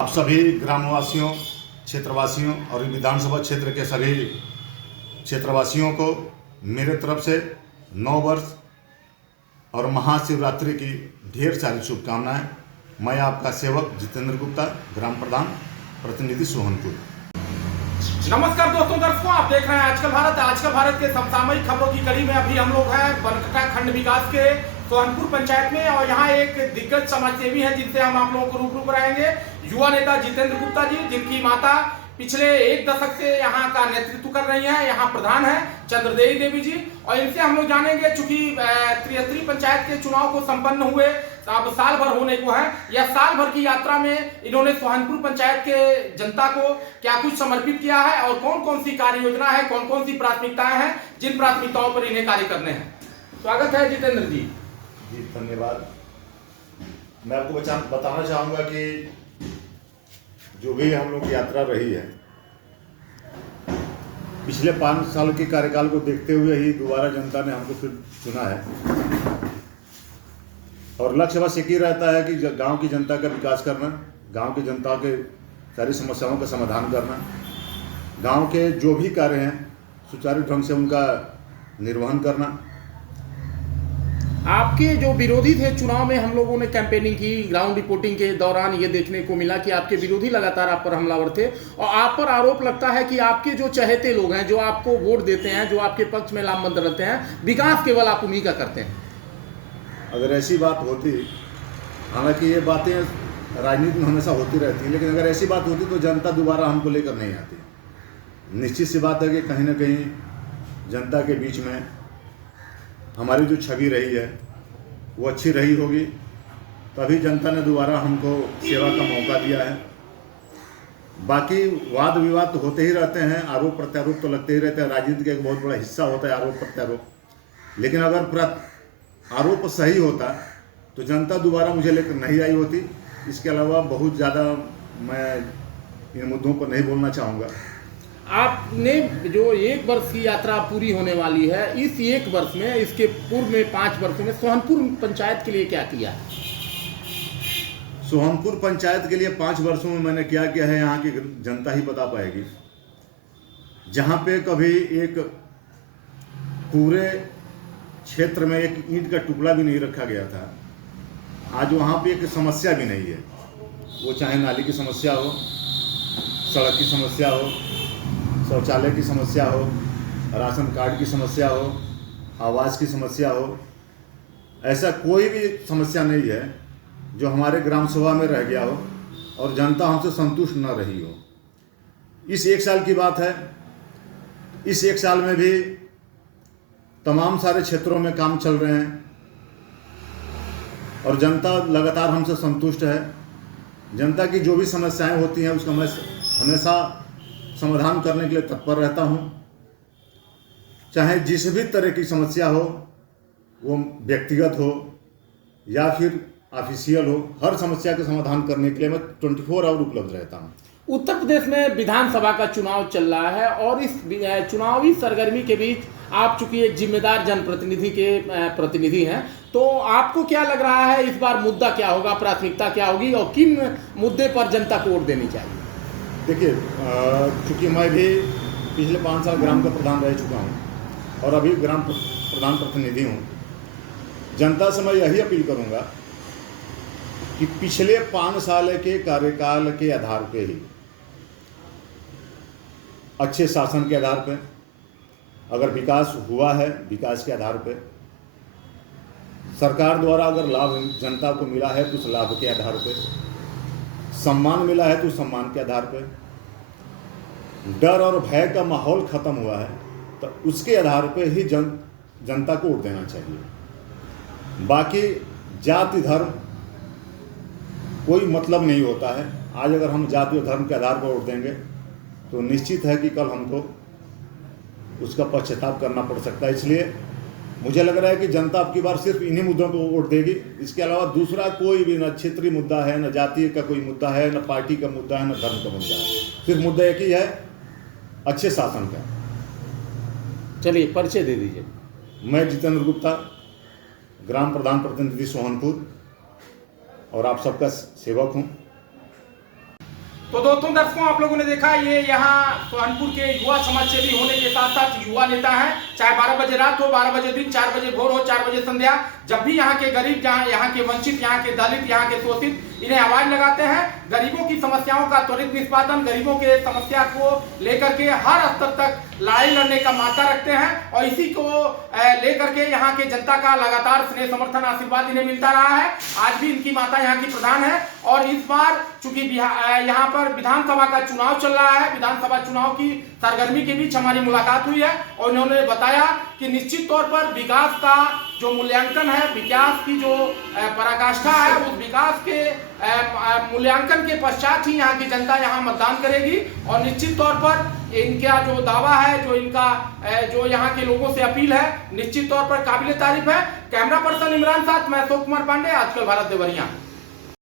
आप सभी ग्रामवासियों, क्षेत्रवासियों और विधानसभा क्षेत्र के सभी क्षेत्रवासियों को मेरे तरफ से नव वर्ष और महाशिवरात्रि की ढेर सारी शुभकामनाएं। मैं आपका सेवक जितेंद्र गुप्ता, ग्राम प्रधान, प्रतिनिधि सोहनपुर। नमस्कार दोस्तों, दर्शकों, आप देख रहे हैं आजकल भारत। आजकल भारत के समसामयिक खबरों की कड़ी में अभी हम लोग हैं बनकटा खंड विकास के सोहनपुर पंचायत में, और यहाँ एक दिग्गज समाजसेवी हैं जिनसे हम आप लोगों को रूबरू कराएंगे। युवा नेता जितेंद्र गुप्ता जी, जिनकी माता पिछले एक दशक से यहाँ का नेतृत्व कर रही हैं। यहाँ प्रधान है चंद्रदेवी देवी जी, और इनसे हम लोग जानेंगे, चूंकि त्रियत्री पंचायत के चुनाव को संपन्न हुए अब साल भर होने को है, या साल भर की यात्रा में इन्होंने सोहनपुर पंचायत के जनता को क्या कुछ समर्पित किया है, और कौन कौन सी कार्य योजना है, कौन कौन सी प्राथमिकताएं हैं, जिन प्राथमिकताओं पर इन्हें कार्य करने हैं। स्वागत है जितेंद्र जी। जी धन्यवाद। मैं आपको बताना चाहूँगा कि जो भी हम लोग की यात्रा रही है, पिछले 5 साल के कार्यकाल को देखते हुए ही दोबारा जनता ने हमको फिर चुना है, और लक्ष्य बस एक ही रहता है कि गांव की जनता का विकास करना, गांव की जनता के सारी समस्याओं का समाधान करना, गांव के जो भी कार्य हैं सुचारू ढंग से उनका निर्वहन करना। आपके जो विरोधी थे चुनाव में, हम लोगों ने कैंपेनिंग की, ग्राउंड रिपोर्टिंग के दौरान ये देखने को मिला कि आपके विरोधी लगातार आप पर हमलावर थे, और आप पर आरोप लगता है कि आपके जो चहेते लोग हैं, जो आपको वोट देते हैं, जो आपके पक्ष में लामबंद रहते हैं, विकास केवल आप उन्हीं का करते हैं। अगर ऐसी बात होती, हालांकि ये बातें राजनीति में हमेशा होती रहती हैं, लेकिन अगर ऐसी बात होती तो जनता दोबारा हमको लेकर नहीं आती। निश्चित सी बात है कि कहीं ना कहीं जनता के बीच में हमारी जो छवि रही है वो अच्छी रही होगी, तभी जनता ने दोबारा हमको सेवा का मौका दिया है। बाकी वाद विवाद तो होते ही रहते हैं, आरोप प्रत्यारोप तो लगते ही रहते हैं, राजनीति का एक बहुत बड़ा हिस्सा होता है आरोप प्रत्यारोप। लेकिन अगर आरोप सही होता तो जनता दोबारा मुझे लेकर नहीं आई होती। इसके अलावा बहुत ज़्यादा मैं इन मुद्दों पर नहीं बोलना चाहूँगा। आपने जो 1 वर्ष की यात्रा पूरी होने वाली है, इस 1 वर्ष में, इसके पूर्व में 5 वर्षों में सोहनपुर पंचायत के लिए क्या किया है? सोहनपुर पंचायत के लिए 5 वर्षों में मैंने क्या किया है, यहाँ की जनता ही बता पाएगी। जहाँ पे कभी एक पूरे क्षेत्र में एक ईंट का टुकड़ा भी नहीं रखा गया था, आज वहाँ पे एक समस्या भी नहीं है। वो चाहे नाली की समस्या हो, सड़क की समस्या हो, शौचालय की समस्या हो, राशन कार्ड की समस्या हो, आवास की समस्या हो, ऐसा कोई भी समस्या नहीं है जो हमारे ग्राम सभा में रह गया हो और जनता हमसे संतुष्ट न रही हो। इस 1 साल की बात है। इस 1 साल में भी तमाम सारे क्षेत्रों में काम चल रहे हैं और जनता लगातार हमसे संतुष्ट है। जनता की जो भी समस्याएं होती हैं उसका मैं हमेशा समाधान करने के लिए तत्पर रहता हूं। चाहे जिस भी तरह की समस्या हो, वो व्यक्तिगत हो या फिर ऑफिशियल हो, हर समस्या का समाधान करने के लिए मैं 24 आवर उपलब्ध रहता हूं। उत्तर प्रदेश में विधानसभा का चुनाव चल रहा है, और इस चुनावी सरगर्मी के बीच आप चूंकि एक जिम्मेदार जनप्रतिनिधि के प्रतिनिधि हैं, तो आपको क्या लग रहा है इस बार मुद्दा क्या होगा, प्राथमिकता क्या होगी, और किन मुद्दे पर जनता को वोट देनी चाहिए? देखिए, चूँकि मैं भी पिछले 5 साल ग्राम का प्रधान रह चुका हूँ और अभी ग्राम प्रधान प्रतिनिधि हूँ। जनता से मैं यही अपील करूँगा कि पिछले 5 साल के कार्यकाल के आधार पे ही, अच्छे शासन के आधार पे, अगर विकास हुआ है, विकास के आधार पे, सरकार द्वारा अगर लाभ जनता को मिला है तो उस लाभ के आधार पे, सम्मान मिला है तो सम्मान के आधार पे, डर और भय का माहौल खत्म हुआ है तो उसके आधार पे ही जनता को वोट देना चाहिए। बाकी जाति धर्म कोई मतलब नहीं होता है। आज अगर हम जाति और धर्म के आधार पर वोट देंगे तो निश्चित है कि कल हमको उसका पश्चाताप करना पड़ सकता है। इसलिए मुझे लग रहा है कि जनता अब की बार सिर्फ इन्हीं मुद्दों पर वोट देगी। इसके अलावा दूसरा कोई भी, न क्षेत्रीय मुद्दा है, न जातीय का कोई मुद्दा है, न पार्टी का मुद्दा है, न धर्म का मुद्दा है। सिर्फ मुद्दा एक ही है, अच्छे शासन का। चलिए परिचय दे दीजिए। मैं जितेंद्र गुप्ता, ग्राम प्रधान प्रतिनिधि सोहनपुर, और आप सबका सेवक हूँ। तो दोस्तों दर्शकों, आप लोगों ने देखा ये यहाँ सोहनपुर के युवा समाजसेवी होने के साथ साथ युवा नेता हैं। चाहे 12 बजे रात हो, 12 बजे दिन, 4 बजे भोर हो, 4 बजे संध्या, जब भी यहाँ के गरीब, यहाँ के वंचित, यहाँ के दलित, यहाँ के शोषित इन्हें आवाज लगाते हैं, गरीबों की समस्याओं का त्वरित निष्पादन, गरीबों के समस्या को लेकर के हर स्तर तक लड़ाई लड़ने का माता रखते हैं और इसी को लेकर के यहाँ के जनता का लगातार स्नेह समर्थन आशीर्वाद इन्हें मिलता रहा है। आज भी इनकी माता यहाँ की प्रधान है और इस बार चूंकि यहाँ पर विधानसभा का चुनाव चल रहा है, विधानसभा चुनाव की सरगर्मी के बीच हमारी मुलाकात हुई है और इन्होंने बताया कि निश्चित तौर पर विकास का जो मूल्यांकन है, विकास की जो पराकाष्ठा है, उस विकास के मूल्यांकन के पश्चात ही यहाँ की जनता यहाँ मतदान करेगी और निश्चित तौर पर इनका जो दावा है, जो इनका जो यहाँ के लोगों से अपील है, निश्चित तौर पर काबिले तारीफ है। कैमरा पर्सन इमरान साथ, मैं अशोक कुमार पांडे, आजकल भारत देवरिया।